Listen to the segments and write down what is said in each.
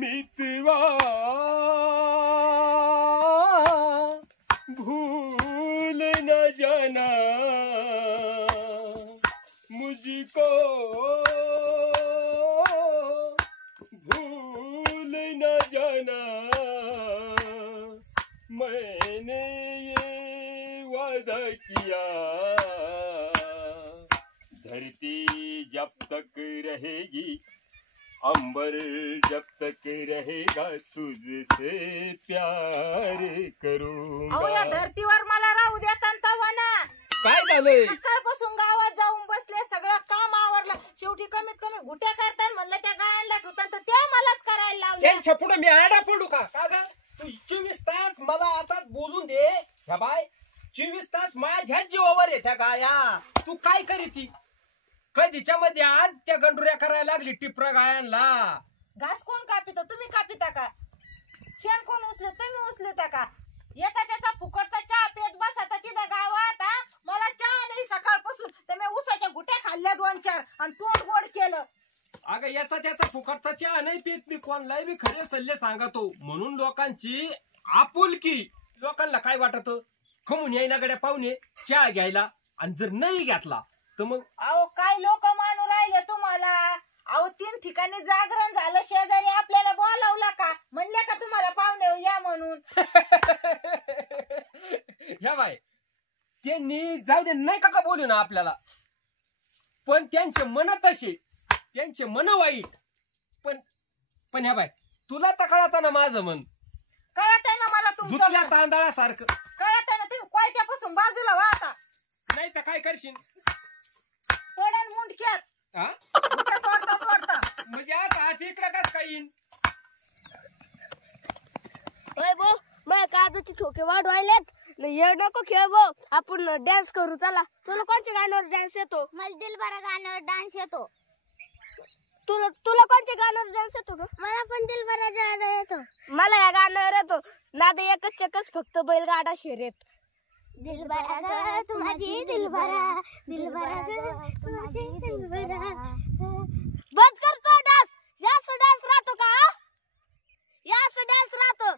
मितवा भूल न जाना मुझको, भूल न जाना मैंने ये वादा किया, धरती जब तक रहेगी अंबर जब तक रहेगा तुझसे प्यार करूंगा। अहो या धरतीवर मला राहू द्या तंतवना। काय झालंय? सकाळपासून गावात जाऊन बसले, सगळं काम आवरलं, शेवटी कमीत कमी घुट्या करतात म्हणलं त्या गायांना ठुतात तर ते मलाच करायला लावले। त्यांच्या पुढे मी आडा पडू का? का ग तू 24 तास मला आता बोलून दे ह्या बाय, 24 तास माझ्या जीवावर आहे त्या गाया। तू काय करीती कधीच्या मध्ये आज त्या गंडुऱ्या करायला लागली टिपरा गायांना। घास कोण कापिता? तुम्ही कापिता का? शेण कोण उचले? तुम्ही उचलता का? एका त्याचा फुकटचा चहा पेत बसता तिथं गावात। मला चहा नाही सकाळपासून, तर मी उसाच्या गुट्या खाल्ल्या 2-4 आणि तोंड गोड केलं। अगं याचा त्याचा फुकटचा चहा नाही पीत मी, कोणलाही बी खरे सल्ले सांगतो म्हणून लोकांची आपुलकी। लोकांना काय वाटत खमून येईना गड्या पाहुणे चहा घ्यायला, आणि जर नाही घेतला तर मग अहो काय लोक मानू राहिले तुम्हाला? अहो 3 ठिकाणी जागरण झालं, शेजारी आपल्याला बोलावला का? म्हणले का तुम्हाला पाहुणे या म्हणून? ह्या बाय त्यांनी जाऊ दे नाही का बोलू ना आपल्याला, पण त्यांचे मन तसे, त्यांचे मन वाईट। पण ह्या बाय तुला तर कळत ना माझं मन? कळत आहे ना मला तुमचं धुतल्या मन. तांदळासारखं कळत आहे ना? तुम्ही कोयत्यापासून बाजूला व्हा आता, नाही तर काय करशील? पडन मुंडक्यात हा गुट्या तोडता तोडता। म्हणजे असं हात इकडं कस काय येईन? ओय बो माझ्या काजूची ठोके वाढवायलेत, हे नको खेळ भाऊ, आपण डान्स करू चला। तुला कोणत्या गाण्यावर डान्स येतो? मला दिलबरा गाण्यावर डान्स येतो। तुला कोणत्या गाण्यावर डान्स येतो ग? मला पण दिलबरा गाणं येतो। मला या गाण्यावर येतो, नाद एकच फक्त बैलगाडा शर्यत। दिलबरा ग तू माझी दिलबरा, दिलबरा ग तू माझी दिलबरा। बंद कर तो डान्स, यास डान्स राहतो का? यास डान्स राहतो।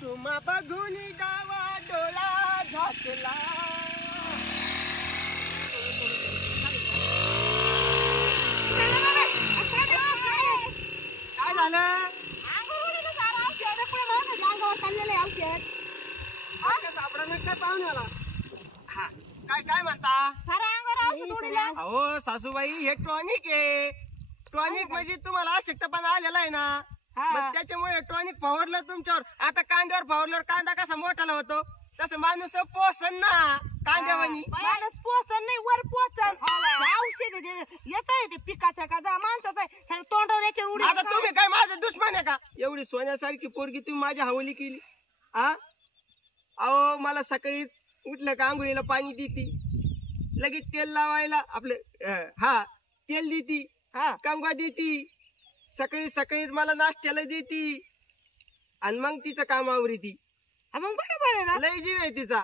तुम्हा बघून गावा डोळा झाकला, काय झालं? सापडा काय पाहुण्याला? हा काय काय म्हणता? अहो सासूबाई हे टॉनिक आहे, टॉनिक म्हणजे तुम्हाला अशक्तपणा आलेला आहे ना, मग त्याच्यामुळे टॉनिक फवारलं तुमच्यावर। आता कांद्यावर फवारल्यावर कांदा कसा मोठाला होतो तसं माणूस पोसन ना कांद्यावानी। माणूस पोचन नाही वर पोचन, औषध येत आहे ते पिकाचं का माणसाचं तोंडावर याच्या उडी। आता तुम्ही काय माझं दुश्मन आहे का? एवढी सोन्यासारखी पोरगी तुम्ही माझ्या हवाली केली। हा अहो मला सकाळी उठलं का आंघोळीला पाणी देती, लगेच तेल लावायला आपलं हा तेल देती, कंगवा देती, सकाळी सकाळीच मला नाश्त्याला देती, आणि मग तिचं काम आवरीती। मग बरोबर आहे ना, लय जीव आहे तिचा,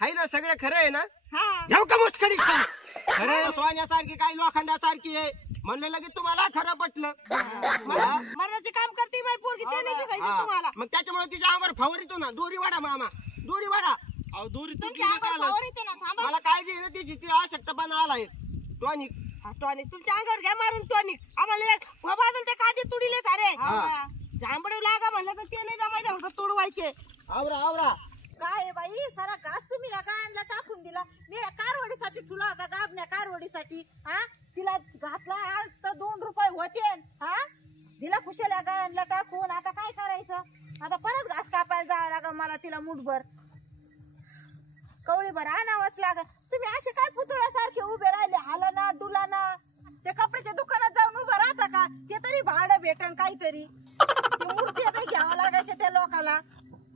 हाय ना? सगळं खरं आहे ना? हा जाऊ का मुस्करी? खरं सोन्यासारखी काय लोखंडासारखी आहे म्हणलं, लगेच तुम्हाला खरं पटलं। मरणाचे काम करते बाई पोरगी, ते नाही दिसायचं तुम्हाला। मग त्याच्यामुळे तिच्या अंगावर फवारितो ना, दोरी वाडा मामा, दोरी वाडा। अहो दोरी तुमच्या अंगावर फवार येते ना, थांबा। मला काळजी आहे ना तिची, ती अशक्तपणा आलाय टॉनिक। टॉनिक तुमच्या अंगावर घ्या मारून टॉनिक, आम्हाला बाजूला ते कांदे तुडीले सारे जांभळू लागा म्हणलं तर ते नाही जमायचं, फक्त तुडवायचे। आवरा आवरा काय बाई सारा घास तुम्ही या गायांना टाकून दिला। मी कारवडीसाठी ठुला होता, गाबण्या कारवडीसाठी, हा तिला घातला आज तर 2 रुपये होते, हा दिला खुशाल या गायांना टाकून। आता काय करायचं? आता परत घास कापायला जावं लागेल मला तिला मुठभर कवळीभर आणावंच लागेल। तुम्ही असे काय पुतळ्यासारखे उभे राहिले, हालना डुलाना? त्या कपड्याच्या दुकानात जाऊन उभं राहता का? ते तरी भाडं भेटन काहीतरी, मूर्ती काही घ्यावं लागायचे त्या लोकाला।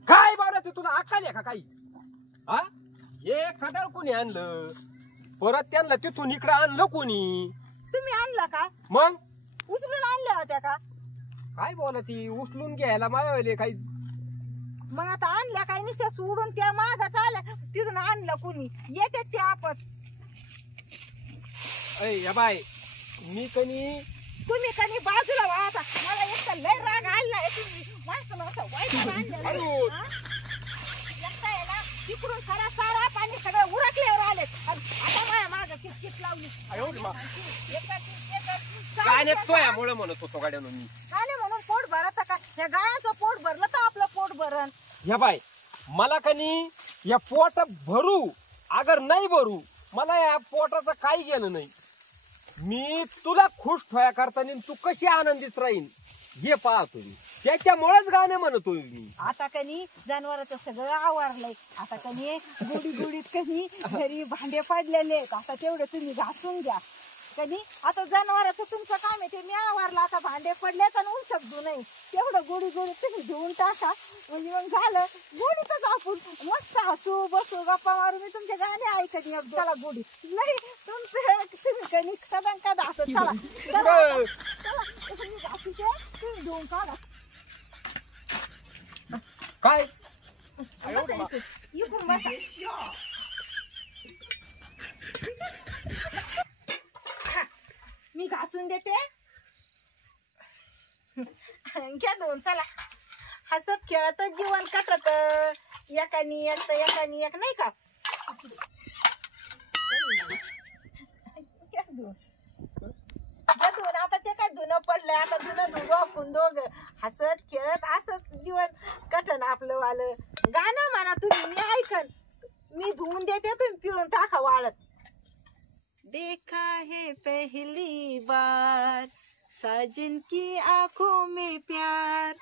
काय बाळा, तुला अक्कल आहे का काही? हा हे खटाळ कोणी आणलं? परत त्यांना तिथून इकडे आणलं कोणी? तुम्ही आणला का? मग उचलून आणल्या होत्या का? काय बोलायची? उचलून घ्यायला मायावले काही. मग आता आणल्या काय नुसत्या सोडून त्या मागा चालल्या तिथून आणलं कुणी? येते ते आपण. या बाय मी कनी तुम्ही कधी बाजूला व्हा आता. मला एक तर लय राग आणलाय. तुम्ही माणसाला असं वाईट आणलं ना तिकडून सारा पाणी सगळं उरकल्यावर आले. आता माझ्या माग किटकिट लावली. गाण्यामुळे म्हणत होतो गाड्यानं मी. गाणे म्हणून पोट भरत का? या गायाचं पोट भरलं तर आपलं पोट भरण. या बाय मला कनी या पोट भरू अगर नाही भरू मला या पोटाचं काही गेलं नाही. मी तुला खुश ठेवा करताना तू कशी आनंदित राहील हे पाहतो मी. त्याच्यामुळेच गाणे म्हणतोय मी. आता कनी जनावरांचं सगळं आवरलंय. आता कनी गुडीत कनी घरी भांडे पडलेले आहेत. आता तेवढे तुम्ही घासून घ्या कनी. आता जनावरांचं तुमचं काम आहे ते मी आवरलं. आता भांडे पडले तर ऊन शकतो नाही तेवढं गुडी तुम्ही धुवून टाका. म्हणजे मग झालं गुडीतच आपण मस्त हसू बसू गप्पा मारू. मी तुमचे गाणे ऐकत ये. चला गुडी नाही तुमचं तुम्ही कनी सदान का हसत. चला तुम्ही घासूचे तुम्ही धुवून काढा. काय इकडून बसा. मी घासून देते. घ्या दोन. चला हसत खेळतच जीवन कटत. एकानी एक तर एकानी एक नाही का? घ्या दोन. आता ते काय धुणं पडलंय. आता धुणं धुगो आपण दोघ हसत खेळत असंच जीवन कठण आपलं वालं. गाणं म्हणा तुम्ही मी ऐकन. मी धुवून देते तुम्ही पिळून टाका वाळत. देखा है पहली बार साजन की आंखों में प्यार.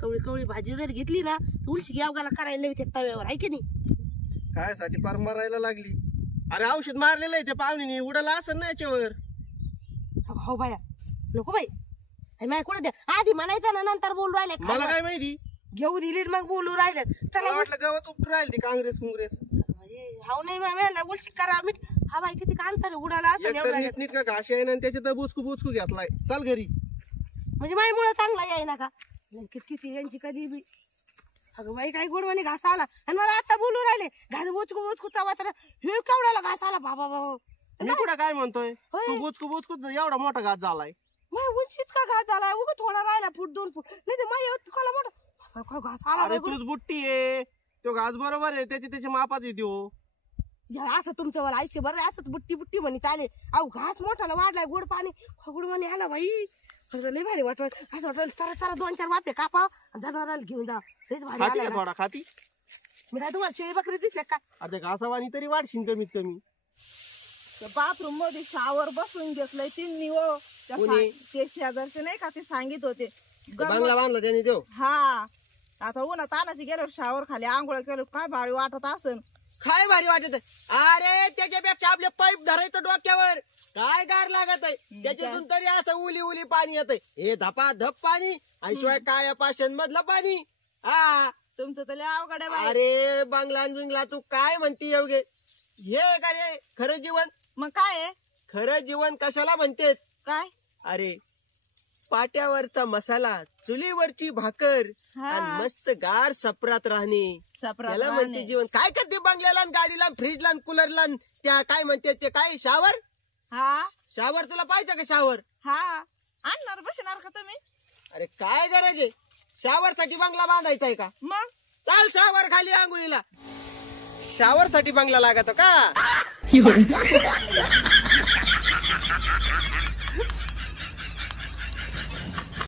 कवळी कवळी भाजी जर घेतली ना तुळशी गावगाला करायला त्या तव्यावर आहे की नाही? काय साठी पार मरायला लागली? अरे औषध मारलेलं आहे त्या पाहुणीने. उडाला असं ना याच्यावर. हो बाया नको बाई. माय कुठे द्या आधी म्हणायचं ना नंतर बोलू राहिले. मला काय माहिती घेऊ दिली मग बोलू राहिले. चला वाटलं गावात उपटून राहील ती काँग्रेस. हाव नाही मला उलशी करा मीठ. हा बाई किती कांतर उडाला असं नीट का घाशी आहे ना त्याच्यात बुचकू घेतलाय. चाल घरी. म्हणजे माई मुळे चांगला याय ना का? किती यांची कधी बी. अगं बाई काय गोड म्हणे घास आला. आणि मला आता बोलू राहिले घास बोचकू चावा. तर हे केवढ्याला घास आला बाबा बाबा. मी कुठं काय म्हणतोय? तू बुचकू एवढा मोठा घास झालाय. माय उंचीत का घास झालाय? उगा थोडा राहिला फूट 2 फूट नाही तर माय तुला मोठा घास आला. अरे तूच बुट्टी आहे. तो घास बरोबर आहे त्याच्या मापात येतो. असं तुमच्यावर आयुष्यभर असंच बुट्टी म्हणे चाले. अहो घास मोठाला वाढलाय. गोड पाणी गोड म्हणे आला बाई. लय भारी वाटलं. असं वाटलं चला 2-4 वाफे कापा जनावराला घेऊन जा. खाती का थोडा खाती? मी काय तुम्हाला शेळी बकरी दिसले का? अरे घासावानी तरी वाढशील कमीत कमी. बाथरूम मध्ये शावर बसून घेतलंय त्यांनी. ते शेजारचे नाही का ते सांगित होते बंगला बांधला त्यांनी तो. हा आता उन्हा तानाची गेल्यावर शावर खाली आंघोळ केलं काय भारी वाटत असन. काय भारी वाटत. अरे त्याच्यापेक्षा आपले पाईप धरायचं डोक्यावर. काय गार लागत आहे त्याच्यातून तरी असं उली पाणी येत. हे धपा धप पाणी आणि शिवाय काळ्या पाषाण मधलं पाणी. हा तुमचं तर लय अवघड आहे बाई. अरे बंगला तू काय म्हणते एवढे? हे का रे खरं जीवन? मग काय आहे खरं जीवन कशाला म्हणतेत? काय? अरे पाट्यावरचा मसाला चुलीवरची भाकर आणि मस्त गार सपरात राहणे त्याला म्हणते जीवन. काय करते बंगल्याला गाडीला फ्रीजला कूलरला त्या काय म्हणते ते काय शावर? हा शावर तुला पाहिजे का शावर? हा आणणार बसणार का तुम्ही? अरे काय गरज आहे शावर साठी बंगला बांधायचा आहे का? मग चाल शावर खाली आंघोळीला. शावर साठी बंगला लागत का?